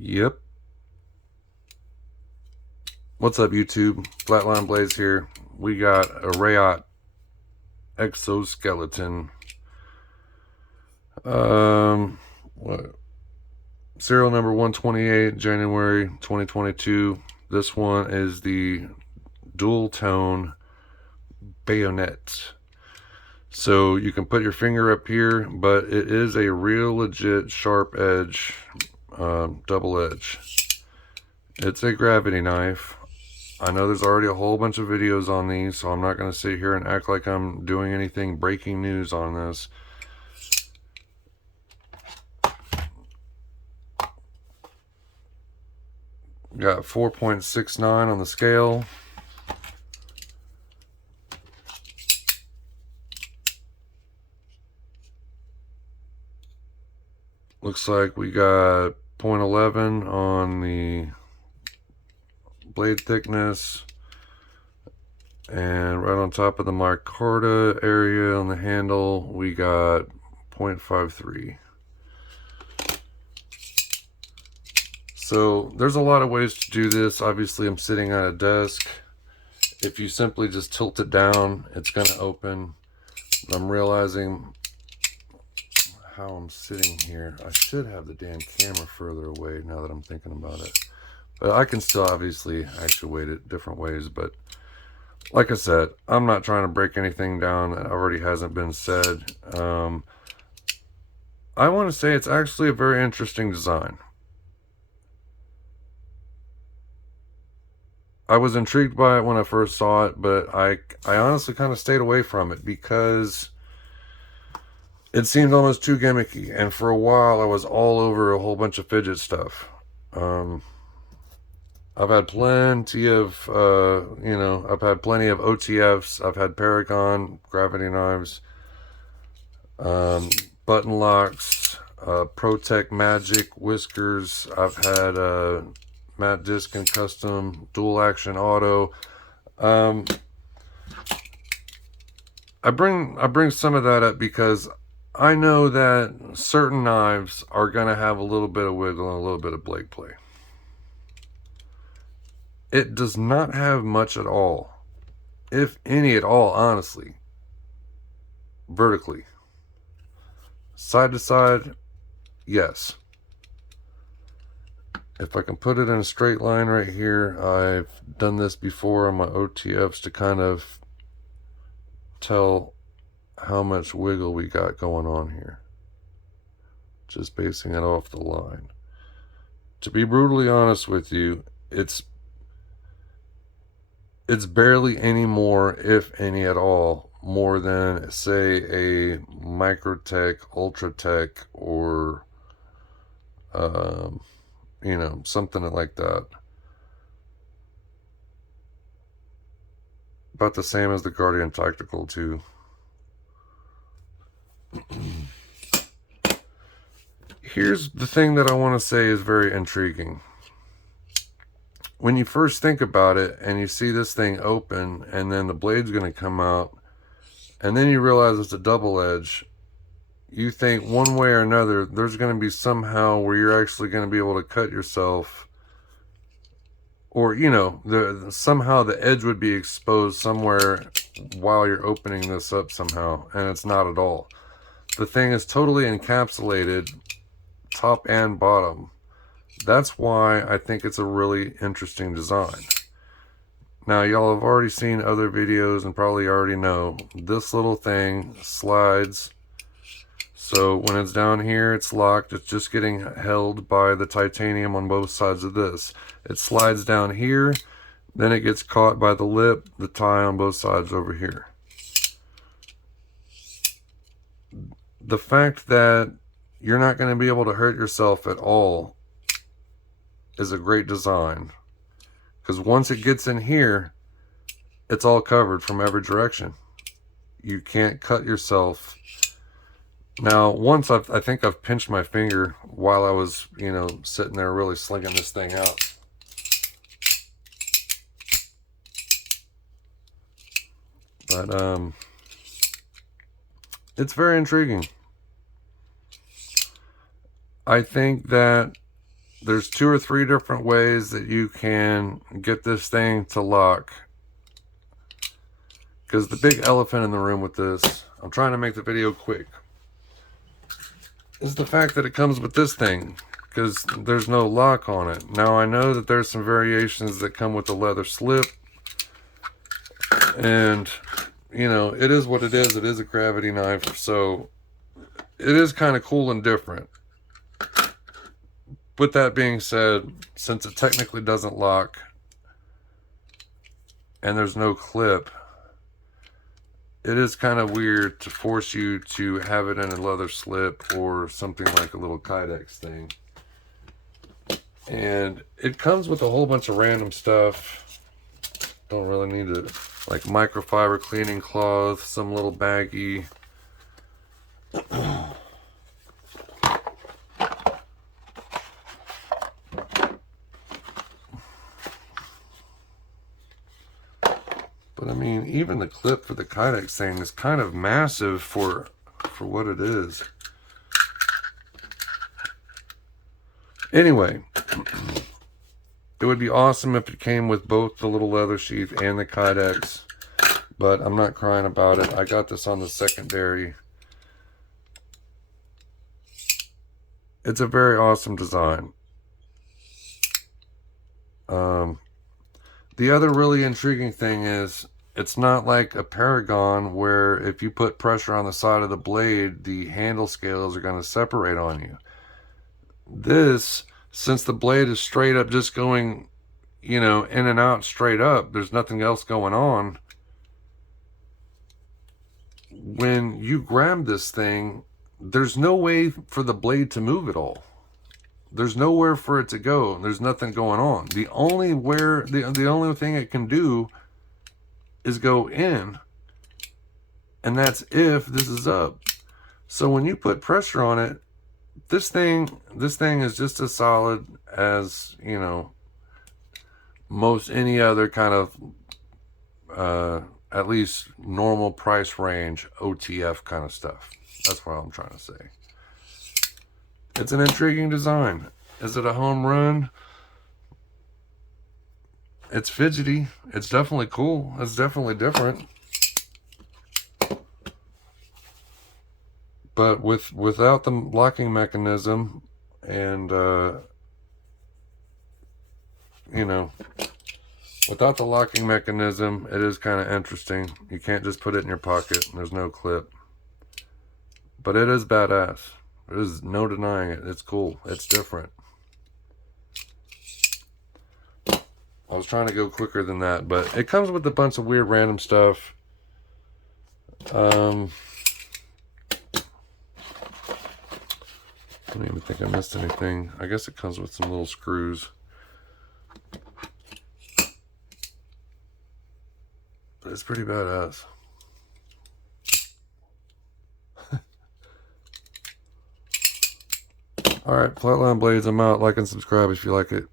Yep. What's up, YouTube? Flatline Blaze here. We got a Reate exoskeleton. What? Serial number 128, January 2022. This one is the dual tone bayonet. So you can put your finger up here, but it is a real legit sharp edge, double edge. It's a gravity knife. I know there's already a whole bunch of videos on these, so I'm not going to sit here and act like I'm doing anything breaking news on this. Got 4.69 on the scale. Looks like we got 0.11 on the blade thickness, and right on top of the micarta area on the handle we got 0.53. So there's a lot of ways to do this. Obviously I'm sitting at a desk. If you simply just tilt it down, it's going to open. I'm realizing how I'm sitting here. I should have the damn camera further away now that I'm thinking about it. But I can still obviously actuate it different ways. But like I said, I'm not trying to break anything down that already hasn't been said. I want to say it's actually a very interesting design. I was intrigued by it when I first saw it, but I honestly kind of stayed away from it because it seemed almost too gimmicky. And for a while, I was all over a whole bunch of fidget stuff. I've had plenty of, I've had plenty of OTFs. I've had Paragon gravity knives, button locks, ProTech Magic whiskers. I've had matte disc and custom dual action auto. I bring some of that up because I know that certain knives are going to have a little bit of wiggle and a little bit of blade play. It does not have much at all, if any at all, honestly, vertically. Side to side, yes. If I can put it in a straight line right here, I've done this before on my OTFs to kind of tell how much wiggle we got going on here. Just basing it off the line. To be brutally honest with you, it's barely any more, if any at all, more than, say, a Microtech, Ultratech, or, something like that. About the same as the Guardian Tactical, too. Here's the thing that I want to say is very intriguing. When you first think about it and you see this thing open and then the blade's going to come out and then you realize it's a double edge, you think one way or another there's going to be somehow where you're actually going to be able to cut yourself, or somehow the edge would be exposed somewhere while you're opening this up somehow, and it's not at all. The thing is totally encapsulated top and bottom. That's why I think it's a really interesting design. Now, y'all have already seen other videos and probably already know this little thing slides. So when it's down here, it's locked. It's just getting held by the titanium on both sides of this. It slides down here, then it gets caught by the lip, the tie on both sides over here. The fact that you're not going to be able to hurt yourself at all is a great design, because once it gets in here, it's all covered from every direction. You can't cut yourself. Now, once I think I've pinched my finger while I was, sitting there really slinging this thing out. But it's very intriguing. I think that there's 2 or 3 different ways that you can get this thing to lock. Because the big elephant in the room with this, I'm trying to make the video quick, is the fact that it comes with this thing. Because there's no lock on it. Now I know that there's some variations that come with the leather slip. And, you know, it is what it is. It is a gravity knife. So it is kind of cool and different. With that being said, since it technically doesn't lock and there's no clip, it is kind of weird to force you to have it in a leather slip or something like a little Kydex thing. And it comes with a whole bunch of random stuff. Don't really need it. Like microfiber cleaning cloth, some little baggie. But I mean, even the clip for the Kydex thing is kind of massive for what it is. Anyway, it would be awesome if it came with both the little leather sheath and the Kydex, but I'm not crying about it. I got this on the secondary. It's a very awesome design. The other really intriguing thing is it's not like a Paragon where if you put pressure on the side of the blade, the handle scales are going to separate on you. This, since the blade is straight up just going, you know, in and out straight up, there's nothing else going on. When you grab this thing, there's no way for the blade to move at all. There's nowhere for it to go. There's nothing going on. The only thing it can do is go in, and that's if this is up. So when you put pressure on it, this thing is just as solid as, you know, most any other kind of at least normal price range OTF kind of stuff. That's what I'm trying to say. It's an intriguing design. Is it a home run? It's fidgety. It's definitely cool. It's definitely different. But without the locking mechanism and, you know, without the locking mechanism, it is kind of interesting. You can't just put it in your pocket. There's no clip. But it is badass. There's no denying it. It's cool. It's different. I was trying to go quicker than that, but it comes with a bunch of weird random stuff. I don't even think I missed anything. I guess it comes with some little screws. But it's pretty badass. Alright, Flatline Blades, I'm out. Like and subscribe if you like it.